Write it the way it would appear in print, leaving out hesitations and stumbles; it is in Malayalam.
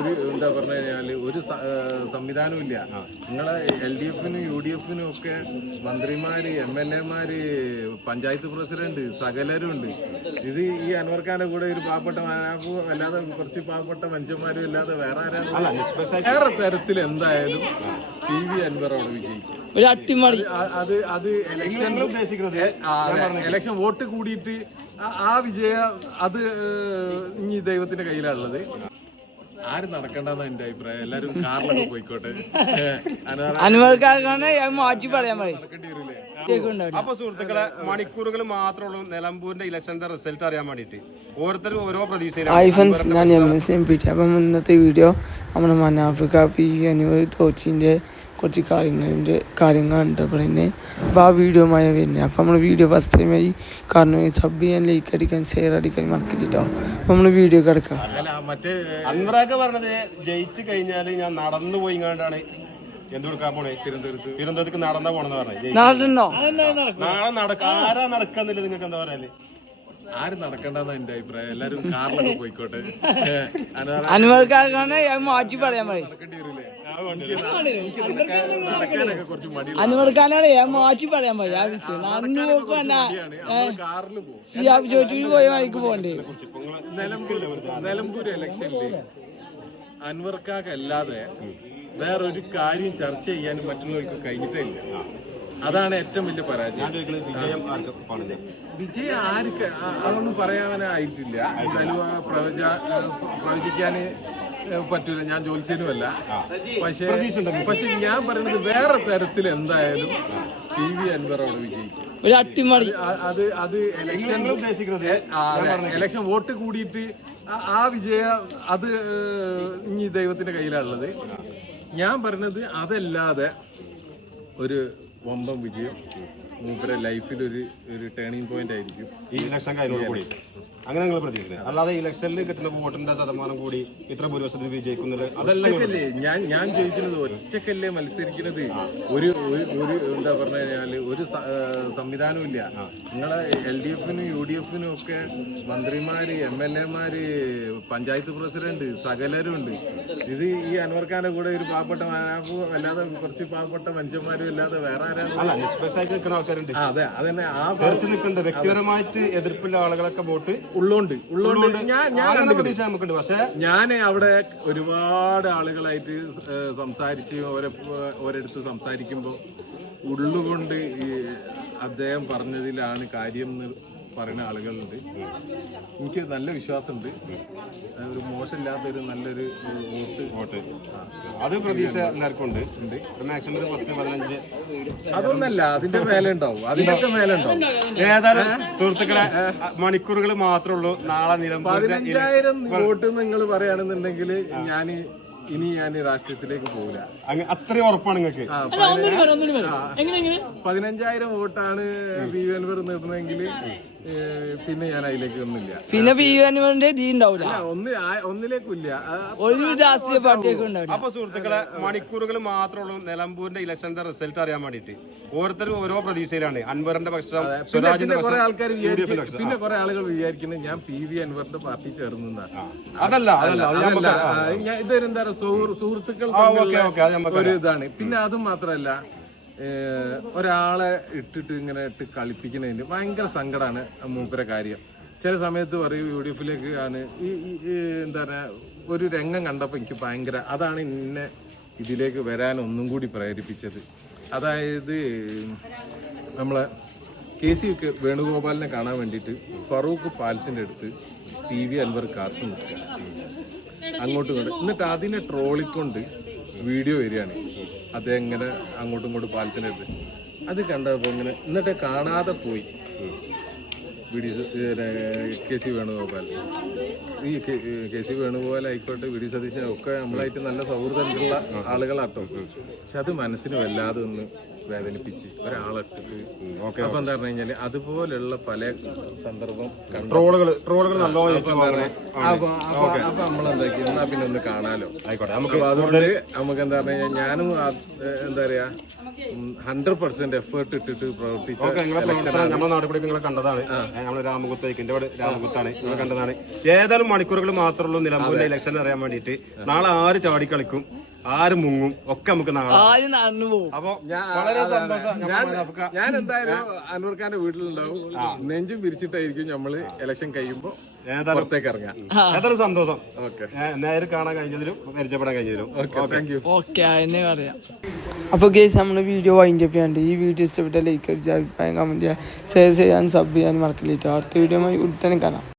ഒരു എന്താ പറഞ്ഞു കഴിഞ്ഞാല് ഒരു സംവിധാനവും ഇല്ല. നിങ്ങളെ LDFനും UDFനും ഒക്കെ മന്ത്രിമാര്, MLA മാര്, പഞ്ചായത്ത് പ്രസിഡന്റ് സകലരും ഉണ്ട്. ഇത് ഈ അൻവർ ഖാന്റെ കൂടെ ഒരു പാവപ്പെട്ട മാനാപ്പും അല്ലാതെ കുറച്ച് പാവപ്പെട്ട മനുഷ്യന്മാരും അല്ലാതെ വേറെ ആരാണ്? വേറെ തരത്തിൽ എന്തായാലും PV അൻവർ അവിടെ വിജയിക്കും. അത് ഇലക്ഷൻ വോട്ട് കൂടിയിട്ട് ആ വിജയം അത് ഇനി ദൈവത്തിന്റെ കയ്യിലാണുള്ളത്. ആര് നടക്കണ്ടെന്ന എന്റെ അഭിപ്രായം. എല്ലാരും കാറിലൊക്കെ പോയിക്കോട്ടെ. അപ്പൊ സുഹൃത്തുക്കളെ, മണിക്കൂറുകൾ മാത്രമുള്ളൂ നിലമ്പൂരിന്റെ ഇലക്ഷന്റെ റിസൾട്ട് അറിയാൻ വേണ്ടിട്ട്. ഓരോരുത്തരും ഓരോ പ്രതീക്ഷയിലാണ്. ഹായ് ഫ്രണ്ട്സ്, ഞാൻ MSMPT. അപ്പം ഇന്നത്തെ വീഡിയോ നമ്മുടെ മനാഫിക PV അൻവർ തോച്ചിൻ്റെ കുറച്ച് കാര്യങ്ങളുണ്ട് പറയുന്നത്. അപ്പോൾ ആ വീഡിയോമായി വരുന്നത്. അപ്പോൾ നമ്മൾ വീഡിയോ ഫസ്റ്റ് ടൈമായി കാരണം സബ് ചെയ്യാൻ, ലൈക്ക് അടിക്കാൻ, ഷെയർ അടിക്കാൻ മറക്കിട്ടോ. അപ്പോൾ നമ്മൾ വീഡിയോ കിടക്കാം. അൻവറൊക്കെ പറഞ്ഞത് ജയിച്ചു കഴിഞ്ഞാല് ഞാൻ നടന്നു പോയി കണ്ടാണ് എന്ത് കൊടുക്കാൻ പോണേ. തിരുവനന്തപുരത്തേക്ക് നടന്നാ പോണെന്ന് പറഞ്ഞത്. നാളെ ആരാ നടക്കാന്നില്ല? നിങ്ങൾക്ക് എന്താ പറയാല്? ആര് നടക്കണ്ടെന്ന എന്റെ അഭിപ്രായം. എല്ലാരും കാറിലൊക്കെ പോയിക്കോട്ടെ. മാറ്റി പറയാൻ പറയും. നടക്കാനൊക്കെ കുറച്ച് മടി. അനുവർക്കാനാണ് മാറ്റി പറയാൻ പറയും. പോയ വഴിക്ക് പോകണ്ടേ. നിലമ്പൂർ ഇലക്ഷനിൽ അൻവർ ഖാക്കല്ലാതെ വേറൊരു കാര്യം ചർച്ച ചെയ്യാനും മറ്റുള്ളവർക്ക് കഴിഞ്ഞിട്ടേ ഇല്ല. അതാണ് ഏറ്റവും വലിയ പരാജയം. വിജയം ആർക്ക് അതൊന്നും പറയാനായിട്ടില്ല. പ്രവചിക്കാന് പറ്റൂല. ഞാൻ ജോത്സ്യനുമല്ല. പക്ഷെ ഞാൻ പറയുന്നത് വേറെ തരത്തിൽ എന്തായാലും PV അൻവർ അവിടെ വിജയിക്കും. അത് ഇലക്ഷൻ വോട്ട് കൂടിയിട്ട് ആ വിജയം അത് ഇനി ദൈവത്തിന്റെ കയ്യിലാണുള്ളത്. ഞാൻ പറഞ്ഞത് അതല്ലാതെ ഒരു വമ്പം വിജയം മൂപ്പരെ ലൈഫിൽ ഒരു ടേണിംഗ് പോയിന്റ് ആയിരിക്കും ഈ ഇലക്ഷൻ കഴിഞ്ഞോടുകൂടി. അങ്ങനെ നിങ്ങൾ പ്രതീക്ഷിക്കുന്നത്? അല്ലാതെ ഇലക്ഷനിൽ കിട്ടുന്ന വോട്ടിന്റെ ശതമാനം കൂടി ഇത്ര ഭൂരിപക്ഷത്തിൽ വിജയിക്കുന്നത് അതല്ലേ ഞാൻ ചോദിക്കുന്നത്. ഒറ്റക്കല്ലേ മത്സരിക്കുന്നത്? ഒരു എന്താ പറഞ്ഞു കഴിഞ്ഞാല് ഒരു സംവിധാനവും ഇല്ല. നിങ്ങളെ LDFനും UDFനും ഒക്കെ മന്ത്രിമാര്, MLA മാര്, പഞ്ചായത്ത് പ്രസിഡന്റ് സകലരും ഉണ്ട്. ഇത് ഈ അൻവർ ഖാന്റെ കൂടെ ഒരു പാവപ്പെട്ട മാനാപ്പും അല്ലാതെ കുറച്ച് പാവപ്പെട്ട മനുഷ്യന്മാരും അല്ലാതെ വേറെ ആരാണ്? നിഷ്പക്ഷമായിട്ട് നിൽക്കുന്ന ആൾക്കാരുണ്ട്. അതെ, അതന്നെ. ആ നിൽക്കുന്നുണ്ട്. വ്യക്തിപരമായിട്ട് എതിർപ്പുള്ള ആളുകളൊക്കെ വോട്ട് ഉള്ളോണ്ട് പക്ഷെ ഞാൻ അവിടെ ഒരുപാട് ആളുകളായിട്ട് സംസാരിച്ച് ഒരിടത്ത് സംസാരിക്കുമ്പോൾ ഉള്ളുകൊണ്ട് ഈ പറഞ്ഞതിലാണ് കാര്യം എന്ന് പറയുന്ന ആളുകളുണ്ട്. എനിക്ക് നല്ല വിശ്വാസമുണ്ട്. ഒരു മോശമില്ലാത്തൊരു നല്ലൊരു വോട്ട് അത് പ്രതീക്ഷ എല്ലാവർക്കും ഉണ്ട്. മാക്സിമം 10-15 അതൊന്നല്ല, അതിന്റെ മേലെ ഉണ്ടാവും. അതിനൊക്കെ മേലെ ഉണ്ടാവും. ഏതായാലും സുഹൃത്തുക്കളെ, മണിക്കൂറുകൾ മാത്രമേ ഉള്ളൂ. നാളെ 15,000 വോട്ട് നിങ്ങൾ പറയുകയാണെന്നുണ്ടെങ്കിൽ ഇനി ഞാൻ രാഷ്ട്രീയത്തിലേക്ക് പോകില്ല. അത്രയും ഉറപ്പാണ് നിങ്ങൾക്ക്? 15,000 വോട്ടാണ് PV അൻവർ നേടുന്നതെങ്കിൽ പിന്നെ ഞാൻ അതിലേക്ക് ഒന്നുമില്ല. പിന്നെ PV അൻവറിന്റെ ഒന്നിലേക്കില്ല. ഒരു രാഷ്ട്രീയ പാർട്ടിയൊക്കെ ഉണ്ടാവില്ല. അപ്പൊ സുഹൃത്തുക്കളെ, മണിക്കൂറുകൾ മാത്രമേ ഉള്ളൂ നിലമ്പൂരിന്റെ ഇലക്ഷന്റെ റിസൾട്ട് അറിയാൻ വേണ്ടിട്ട്. ഓരോരുത്തരും ഓരോ പ്രതീക്ഷയിലാണ്. അൻവറിന്റെ പക്ഷം, കുറെ ആൾക്കാർ പിന്നെ കുറെ ആളുകൾ വിചാരിക്കുന്നത് ഞാൻ PV അൻവറിന്റെ പാർട്ടി ചേർന്നതാണ്. അതല്ല ഇതെന്താ സുഹൃത്തുക്കൾ ഒരു ഇതാണ്. പിന്നെ അതും മാത്രല്ല, ഒരാളെ ഇങ്ങനെ കളിപ്പിക്കുന്നതിന് ഭയങ്കര സങ്കടമാണ് മൂപ്പര കാര്യം. ചില സമയത്ത് പറയും UDFിലേക്ക് ആണ് ഈ എന്താ പറയാ ഒരു രംഗം കണ്ടപ്പോൾ എനിക്ക് ഭയങ്കര അതാണ് എന്നെ ഇതിലേക്ക് വരാൻ ഒന്നും കൂടി പ്രേരിപ്പിച്ചത്. അതായത് നമ്മളെ KC വേണുഗോപാലിനെ കാണാൻ വേണ്ടിയിട്ട് ഫറൂഖ് പാലത്തിൻ്റെ അടുത്ത് PV അൻവർ കാത്തു നിൽക്കുക അങ്ങോട്ടും ഇങ്ങോട്ടും. എന്നിട്ട് അതിനെ ട്രോളിക്കൊണ്ട് വീഡിയോ വരികയാണ്. അദ്ദേഹം ഇങ്ങനെ അങ്ങോട്ടും ഇങ്ങോട്ടും പാലത്തിനടുത്ത് അത് കണ്ടപ്പോൾ ഇങ്ങനെ. എന്നിട്ട് കാണാതെ പോയി KC വേണുഗോപാൽ. ഈ KC വേണുഗോപാൽ ആയിക്കോട്ടെ, VD സതീശൻ ഒക്കെ നമ്മളായിട്ട് നല്ല സൗഹൃദമുള്ള ആളുകളാട്ടോ. പക്ഷെ അത് മനസ്സിന് വല്ലാതെ ഒന്ന് വേദനിപ്പിച്ച് ഒരാളെ ഇട്ടിട്ട് അപ്പൊ എന്താ പറഞ്ഞു കഴിഞ്ഞാല് അതുപോലെയുള്ള പല സന്ദർഭം ട്രോളുകൾ നല്ലോണം അപ്പൊ നമ്മളെന്താക്കി എന്നാ പിന്നെ ഒന്ന് കാണാലോ. ആയിക്കോട്ടെ. നമുക്ക് അതുകൊണ്ട് നമുക്ക് എന്താ പറഞ്ഞു കഴിഞ്ഞാൽ ഞാനും എന്താ പറയാ 100% എഫേർട്ട് ഇട്ടിട്ട് പ്രവർത്തിച്ച നമ്മുടെ നാട്ടിൽ കൂടി നിങ്ങളെ കണ്ടതാണ്. നമ്മള് രാമകുത്തേക്കിന്റെ രാമകുത്താണ് നിങ്ങൾ കണ്ടതാണ്. ഏതായാലും മണിക്കൂറുകൾ മാത്രമേ ഉള്ളൂ നിലമ്പൂരിലെ ഇലക്ഷൻ അറിയാൻ വേണ്ടിയിട്ട്. നാളെ ആര് ചാടിക്കളിക്കും, ആര് മുങ്ങും ഒക്കെ നമുക്ക് നാളെ. അപ്പൊ വളരെ സന്തോഷം. ഞാൻ എന്തായാലും അൻവർ ഖാന്റെ വീട്ടിലുണ്ടാവും. നെഞ്ചും പിരിച്ചിട്ടായിരിക്കും നമ്മള് ഇലക്ഷൻ കഴിയുമ്പോ പുറത്തേക്ക് ഇറങ്ങാം. ഏതായാലും സന്തോഷം. ഓക്കെ, നേരെ കാണാൻ കഴിഞ്ഞതിലും പരിചയപ്പെടാൻ കഴിഞ്ഞതിലും താങ്ക് യു. അപ്പോൾ ഗൈസ് നമ്മുടെ വീഡിയോ വൈൻഡ് അപ്പ് ചെയ്യാണ്ട് ഈ വീഡിയോ ഇഷ്ടപ്പെട്ട ലൈക്ക് അടിച്ച് അഭിപ്രായം കമന്റ് ചെയ്യുക, ഷെയർ ചെയ്യാൻ സബ് ചെയ്യാൻ മറക്കില്ല. അടുത്ത വീഡിയോ ഉടനെ കാണാം.